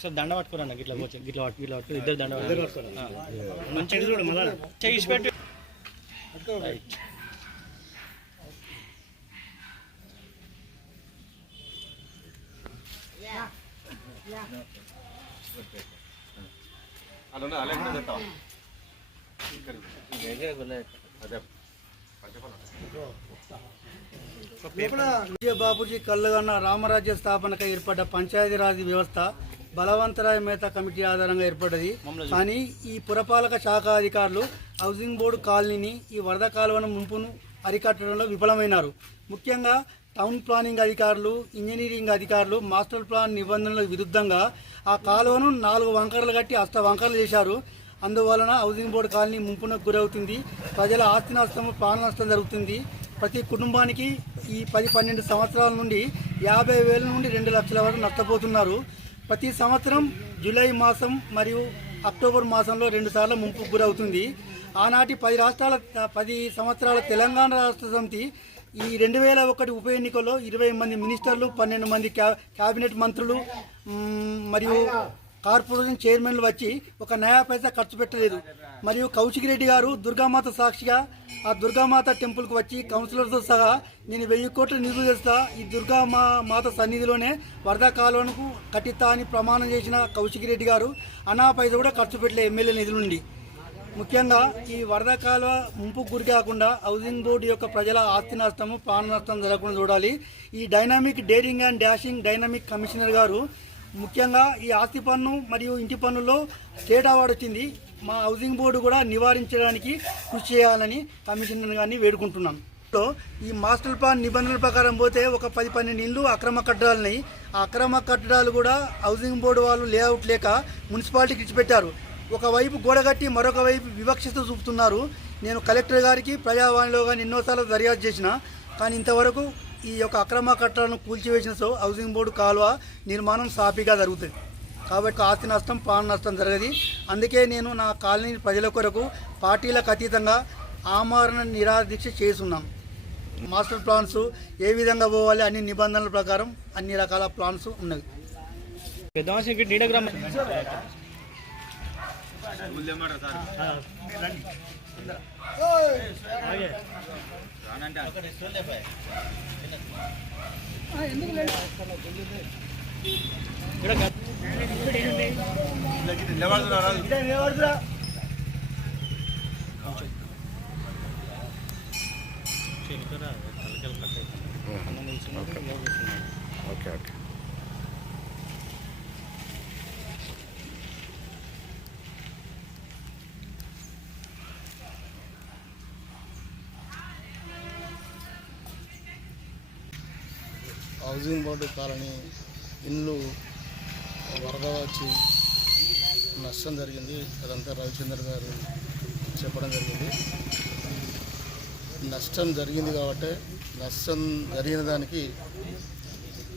Sir దండ పట్టుకోరా గిట్లా గిట్లా పట్టుకో ఇద్దరు దండ మంచిగా పెట్టి బాబుజీ కళ్ళగన్న రామరాజ్య స్థాపనకై ఏర్పడ్డ పంచాయతీరాజ్ వ్యవస్థ బలవంతరాయ మేతా కమిటీ ఆధారంగా ఏర్పడ్డది. కానీ ఈ పురపాలక శాఖ అధికారులు హౌసింగ్ బోర్డు కాలనీని ఈ వరద కాలువను ముంపును అరికట్టడంలో విఫలమైనారు. ముఖ్యంగా టౌన్ ప్లానింగ్ అధికారులు, ఇంజనీరింగ్ అధికారులు మాస్టర్ ప్లాన్ నిబంధనలకు విరుద్ధంగా ఆ కాలువను 4 వంకరలు కట్టి వంకరలు చేశారు. అందువలన హౌసింగ్ బోర్డు కాలనీ ముంపునకు గురవుతుంది. ప్రజల ఆస్తి నష్టం, ప్రాణ నష్టం జరుగుతుంది. ప్రతి కుటుంబానికి ఈ 10-12 సంవత్సరాల నుండి 50,000 నుండి 2 లక్షల వరకు నష్టపోతున్నారు. ప్రతి సంవత్సరం జూలై మాసం మరియు అక్టోబర్ మాసంలో 2 సార్లు ముంపుకు గురవుతుంది. ఆనాటి 10 సంవత్సరాల తెలంగాణ రాష్ట్ర సమితి ఈ 2001 ఉప ఎన్నికల్లో 20 మంది మినిస్టర్లు, 12 మంది క్యాబినెట్ మంత్రులు మరియు కార్పొరేషన్ చైర్మన్లు వచ్చి ఒక నయా పైసా ఖర్చు పెట్టలేదు. మరియు కౌశిక్ రెడ్డి గారు దుర్గామాత సాక్షిగా ఆ దుర్గామాత టెంపుల్కి వచ్చి కౌన్సిలర్తో సహా నేను 1000 కోట్ల నిధులు తెస్తా, ఈ దుర్గామాత సన్నిధిలోనే వరద కాలువను కట్టిస్తా అని ప్రమాణం చేసిన కౌశిక్ రెడ్డి గారు అనా పైసా కూడా ఖర్చు పెట్టలే ఎమ్మెల్యే నిధుల నుండి. ముఖ్యంగా ఈ వరద కాలువ ముంపుకు గురి కాకుండా హౌసింగ్ బోర్డు యొక్క ప్రజల ఆస్తి నష్టము, ప్రాణ నష్టం జరగకుండా చూడాలి. ఈ dynamic daring and dashing dynamic commissioner గారు ముఖ్యంగా ఈ ఆస్తి పన్ను మరియు ఇంటి పన్నులో స్టేట్ అవార్డు వచ్చింది. మా హౌసింగ్ బోర్డు కూడా నివారించడానికి కృషి చేయాలని కమిషనర్ గారిని వేడుకుంటున్నాం. ఈ మాస్టర్ ప్లాన్ నిబంధనల ప్రకారం పోతే ఒక 10-12 ఇళ్ళు అక్రమ కట్టడాలున్నాయి. ఆ అక్రమ కట్టడాలు కూడా హౌసింగ్ బోర్డు వాళ్ళు లేఅవుట్ లేక మున్సిపాలిటీకి ఇచ్చిపెట్టారు. ఒకవైపు గోడ కట్టి మరొక వైపు వివక్షత చూపుతున్నారు. నేను కలెక్టర్ గారికి ప్రజావాణిలో కానీ ఎన్నోసార్లు దర్యాప్తు చేసిన, కానీ ఇంతవరకు ఈ యొక్క అక్రమ కట్టడాలను కూల్చివేసిన హౌసింగ్ బోర్డు కాలువ నిర్మాణం సాఫీగా జరుగుతుంది. కాబట్టి ఆస్తి నష్టం, ప్రాణ నష్టం జరగదు. అందుకే నేను నా కాలనీ ప్రజల కొరకు పార్టీలకు అతీతంగా ఆమరణ నిరాదీక్ష చేస్తున్నాం. మాస్టర్ ప్లాన్స్ ఏ విధంగా పోవాలి అన్ని నిబంధనల ప్రకారం అన్ని రకాల ప్లాన్స్ ఉన్నవి. ఓకే. హౌసింగ్ బోర్డు కాలనీ ఇల్లు వరద వచ్చి నష్టం జరిగింది. అదంతా రవిచంద్ర గారు చెప్పడం జరిగింది. నష్టం జరిగింది కాబట్టి నష్టం జరిగిన దానికి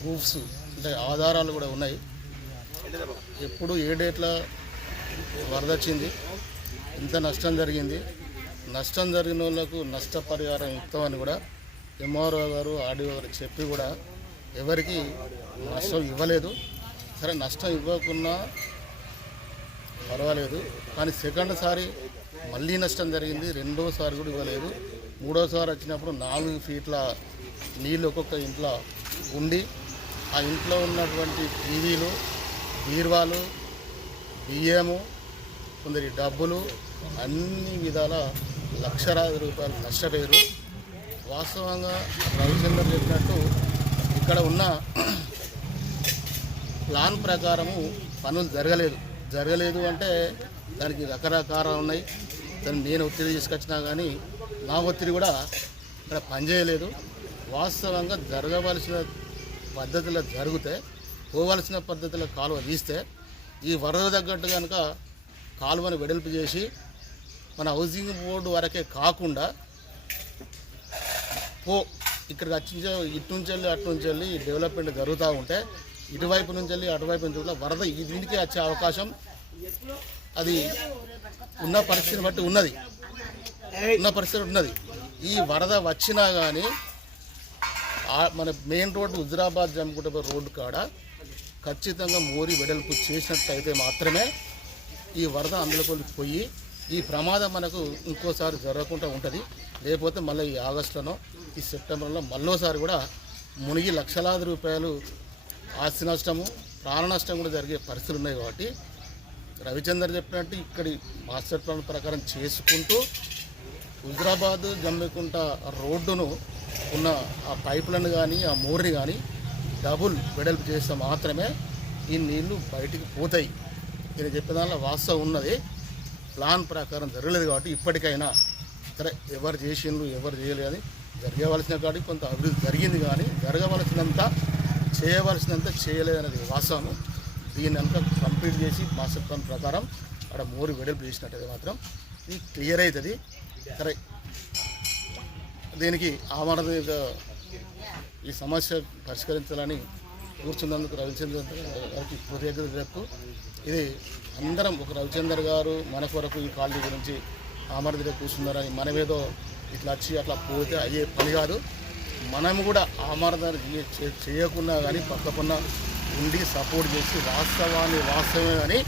ప్రూఫ్స్ అంటే ఆధారాలు కూడా ఉన్నాయి. ఎప్పుడు ఏ డేట్లో వరద వచ్చింది, ఎంత నష్టం జరిగింది, నష్టం జరిగిన వాళ్ళకు నష్టపరిహారం ఇస్తామని కూడా ఎంఆర్ఓ గారు, ఆర్డీఓ గారు చెప్పి కూడా ఎవరికి నష్టం ఇవ్వలేదు. సరే, నష్టం ఇవ్వకున్నా పర్వాలేదు, కానీ సెకండ్ సారి మళ్ళీ నష్టం జరిగింది. రెండోసారి కూడా ఇవ్వలేదు. మూడోసారి వచ్చినప్పుడు 4 ఫీట్ల నీళ్ళు ఒక్కొక్క ఇంట్లో ఉండి ఆ ఇంట్లో ఉన్నటువంటి టీవీలు, బీర్వాలు, బియ్యము, కొందరి డబ్బులు అన్ని విధాల లక్షలాది రూపాయలు నష్టపోయారు. వాస్తవంగా రవిచంద్ర చెప్పినట్టు ఇక్కడ ఉన్న ప్లాన్ ప్రకారము పనులు జరగలేదు అంటే దానికి రకరకాలు ఉన్నాయి. దాన్ని నేను ఒత్తిడి తీసుకొచ్చినా కానీ నా ఒత్తిడి కూడా ఇక్కడ పనిచేయలేదు. వాస్తవంగా జరగవలసిన పద్ధతిలో జరిగితే, పోవలసిన పద్ధతిలో కాలువ తీస్తే ఈ వరద తగ్గట్టు కనుక కాలువను వెడల్పు చేసి మన హౌసింగ్ బోర్డు వరకే కాకుండా ఇక్కడికి వచ్చి ఇటు నుంచి వెళ్ళి అటు నుంచి వెళ్ళి డెవలప్మెంట్ జరుగుతూ ఉంటే ఇటువైపు నుంచి వెళ్ళి అటువైపు నుంచి వరద దీనికి వచ్చే అవకాశం అది ఉన్న పరిస్థితిని బట్టి ఉన్నది. ఉన్న పరిస్థితి ఉన్నది. ఈ వరద వచ్చినా కానీ మన main road Huzurabad Jammikunta road కాడ ఖచ్చితంగా మోరీ వెడల్పు చేసినట్టయితే మాత్రమే ఈ వరద అందులోకి పోయి ఈ ప్రమాదం మనకు ఇంకోసారి జరగకుండా ఉంటుంది. లేకపోతే మళ్ళీ ఈ ఆగస్టులోనో ఈ సెప్టెంబర్లో మళ్ళోసారి కూడా మునిగి లక్షలాది రూపాయలు ఆస్తి నష్టము ప్రాణ నష్టం కూడా జరిగే పరిస్థితులు ఉన్నాయి. కాబట్టి రవిచందర్ చెప్పినట్టు ఇక్కడి మాస్టర్ ప్లాన్ ప్రకారం చేసుకుంటూ హుజరాబాద్ జమ్మికుంట రోడ్డును ఉన్న ఆ పైపులను కానీ ఆ మోర్ని కానీ డబుల్ వెడల్పు చేస్తే మాత్రమే ఈ నీళ్లు బయటికి పోతాయి. నేను చెప్పే దానిలో వాస్తవం ఉన్నది. ప్లాన్ ప్రకారం జరగలేదు కాబట్టి ఇప్పటికైనా సరే ఎవరు చేసిండ్రు ఎవరు చేయలేదు అని జరగవలసిన కాడి కొంత అభివృద్ధి జరిగింది, కానీ జరగవలసినంత చేయవలసినంత చేయలేదనేది వాస్తవం. దీన్ని అంతా కంప్లీట్ చేసి మాస్టర్ ప్లాన్ ప్రకారం అక్కడ మోరు వెడల్పు చేసినట్టయితే మాత్రం ఇది క్లియర్ అవుతుంది. సరే దీనికి ఆమరణ ఈ సమస్య పరిష్కరించాలని కూర్చున్నందుకు రవిచంద్ర గారికి కృతజ్ఞతలు చెప్తూ, ఇది అందరం ఒక రవిచందర్ గారు మన కొరకు ఈ కాలనీ గురించి ఆమరణ దగ్గర కూర్చున్నారని మనమేదో ఇట్లా వచ్చి అట్లా పోతే అయ్యే పని కాదు. మనం కూడా ఆమరణ చేయకుండా కానీ పక్కపన్న ఉండి సపోర్ట్ చేసి వాస్తవమే కానీ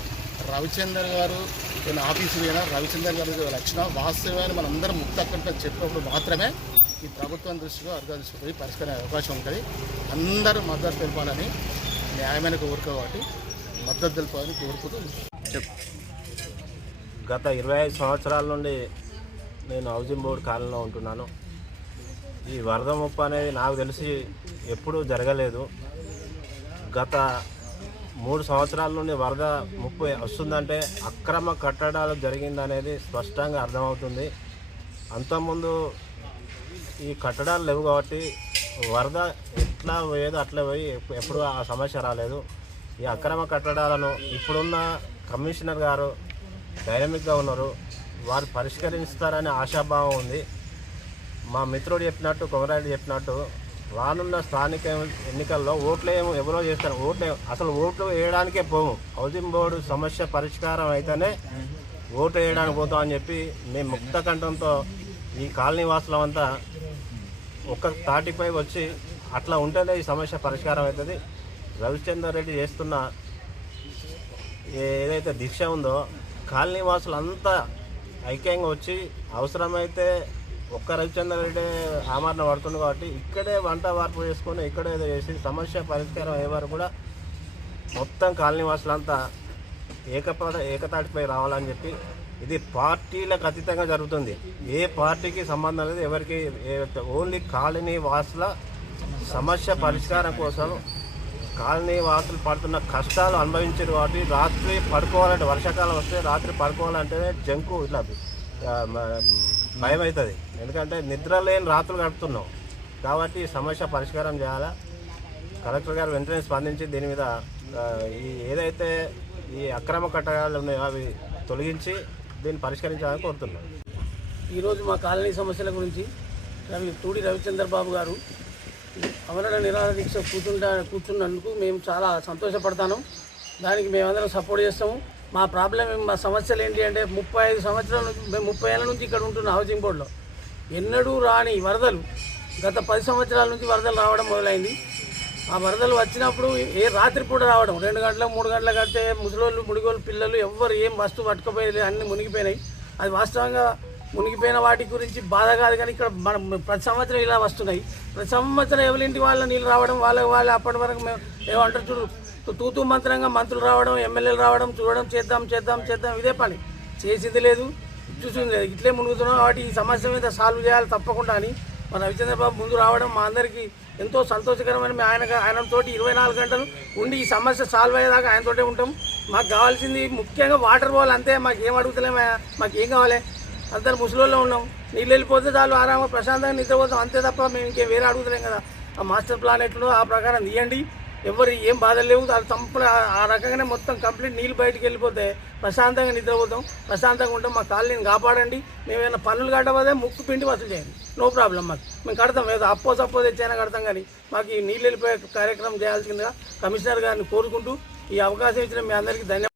రవిచందర్ గారు నేను ఆఫీసు పోయినా రవిచందర్ గారు వచ్చిన వాస్తవాన్ని మనం అందరం ముక్తకంటే చెప్పినప్పుడు మాత్రమే ఈ ప్రభుత్వం దృష్టిలో అధికార దృష్టిలో పోయి పరిష్కరించే అవకాశం ఉంటుంది. అందరూ మద్దతు తెలపాలని న్యాయమైన కోరిక కాబట్టి మద్దతు తెలపాలని కోరుకుంటూ గత 25 సంవత్సరాల నుండి నేను హౌసింగ్ బోర్డు కాలనీలో ఉంటున్నాను. ఈ వరద ముప్పు అనేది నాకు తెలిసి ఎప్పుడూ జరగలేదు. గత 3 సంవత్సరాల నుండి వరద ముప్పు వస్తుందంటే అక్రమ కట్టడాలు జరిగిందనేది స్పష్టంగా అర్థమవుతుంది. అంతకుముందు ఈ కట్టడాలు లేవు కాబట్టి వరద ఎట్లా పోయేదో అట్లా పోయి ఎప్పుడు ఆ సమస్య రాలేదు. ఈ అక్రమ కట్టడాలను ఇప్పుడున్న కమిషనర్ గారు డైనమిక్గా ఉన్నారు, వారు పరిష్కరిస్తారనే ఆశాభావం ఉంది. మా మిత్రుడు చెప్పినట్టు కొమరారెడ్డి చెప్పినట్టు రానున్న స్థానిక ఎన్నికల్లో ఎవరో చేస్తారు, అసలు ఓట్లు వేయడానికే పోము. హౌసింగ్ బోర్డు సమస్య పరిష్కారం అయితేనే ఓటు వేయడానికి పోతామని చెప్పి మేము ముక్త కంఠంతో ఈ కాలనీ వాసులమంతా ఒక్క తాటిపై వచ్చి అట్లా ఉంటేనే ఈ సమస్య పరిష్కారం అవుతుంది. రవిచందర్ రెడ్డి చేస్తున్న ఏదైతే దీక్ష ఉందో కాలనీ వాసులు అంతా ఐక్యంగా వచ్చి అవసరమైతే ఒక్క రవిచందర్ రెడ్డి ఆమరణ పడుతుంది కాబట్టి ఇక్కడే వంట వార్పు చేసుకొని ఇక్కడే ఏదో చేసి సమస్య పరిష్కారం అయ్యే వారు కూడా మొత్తం కాలనీ వాసులంతా ఏకతాటిపై రావాలని చెప్పి ఇది పార్టీలకు అతీతంగా జరుగుతుంది. ఏ పార్టీకి సంబంధం లేదు, ఎవరికి ఓన్లీ కాలనీ వాసుల సమస్య పరిష్కారం కోసం కాలనీ వాసులు పడుతున్న కష్టాలు అనుభవించారు కాబట్టి రాత్రి పడుకోవాలంటే వర్షాకాలం వస్తే రాత్రి పడుకోవాలంటేనే జంకు ఇట్లా భయం అవుతుంది. ఎందుకంటే నిద్ర లేని రాత్రులు గడుపుతున్నాం కాబట్టి ఈ సమస్య పరిష్కారం చేయాలా. కలెక్టర్ గారు వెంటనే స్పందించి దీని మీద ఏదైతే ఈ అక్రమ కట్టడాలు ఉన్నాయో అవి తొలగించి దీన్ని పరిష్కరించాలని కోరుతున్నాం. ఈరోజు మా కాలనీ సమస్యల గురించి తూడి రవిచంద్ర బాబు గారు అమరణ నిరాహార దీక్ష కూర్చున్నందుకు మేము చాలా సంతోషపడతాము. దానికి మేమందరం సపోర్ట్ చేస్తాము. మా సమస్యలు ఏంటి అంటే 35 సంవత్సరాల నుంచి మేము 30 ఏళ్ళ నుంచి ఇక్కడ ఉంటున్న హౌసింగ్ బోర్డులో ఎన్నడూ రాని వరదలు గత 10 సంవత్సరాల నుంచి వరదలు రావడం మొదలైంది. ఆ వరదలు వచ్చినప్పుడు రాత్రిపూట రావడం 2 గంటలకు 3 గంటలకు కడితే ముసలోళ్ళు ముడిగోళ్ళు పిల్లలు ఎవ్వరు ఏం వస్తువు పట్టుకుపోయి అన్నీ మునిగిపోయినాయి. అది వాస్తవంగా మునిగిపోయిన వాటి గురించి బాధ కాదు, కానీ ఇక్కడ మనం ప్రతి సంవత్సరం ఇలా వస్తున్నాయి. ప్రతి సంవత్సరం ఎవరింటి వాళ్ళ నీళ్ళు రావడం వాళ్ళ అప్పటి వరకు మేము ఏమంటారు చూడు తూతూ మంత్రంగా మంత్రులు రావడం ఎమ్మెల్యేలు రావడం చూడడం చేద్దాం ఇదే పని చేసేది లేదు చూసింది లేదు. ఇట్లే మునుగుతున్నాం కాబట్టి ఈ సమస్య మీద సాల్వ్ చేయాలి తప్పకుండా అని మన రవిచంద్రబాబు ముందు రావడం మా అందరికీ ఎంతో సంతోషకరమైన ఆయనతో 24 గంటలు ఉండి ఈ సమస్య సాల్వ్ అయ్యేదాకా ఆయనతోటే ఉంటాం. మాకు కావాల్సింది ముఖ్యంగా వాటర్ పోవాలి అంతే. మాకు ఏం అడుగుతలేము, మాకు ఏం కావాలి, అందరు ముసలిలో ఉన్నాం. నీళ్ళు వెళ్ళిపోతే చాలు ఆరామ ప్రశాంతంగా నిద్రపోతాం అంతే తప్ప మేము ఇంకేం వేరే అడుగుతలేం కదా. ఆ మాస్టర్ ప్లాన్ ఎట్లుందో ఆ ప్రకారం తీయండి. ఎవరు ఏం బాధలు లేవు, అది సంపూర్ణ ఆ రకంగానే మొత్తం కంప్లీట్ నీళ్ళు బయటికి వెళ్ళిపోతే ప్రశాంతంగా నిద్రపోతాం, ప్రశాంతంగా ఉంటాం. మా కాలనీని కాపాడండి. మేము ఏమైనా పనులు కట్టబోదే ముక్కు పిండి వసూలు చేయండి, నో ప్రాబ్లం. మాకు మేము కడతాం, ఏదో అప్పో తెచ్చైనా కడతాం. కానీ మాకు ఈ నీళ్ళు వెళ్ళిపోయే కార్యక్రమం చేయాల్సిందిగా కమిషనర్ గారిని కోరుకుంటూ ఈ అవకాశం ఇచ్చిన మీ అందరికీ ధన్యవాదాలు.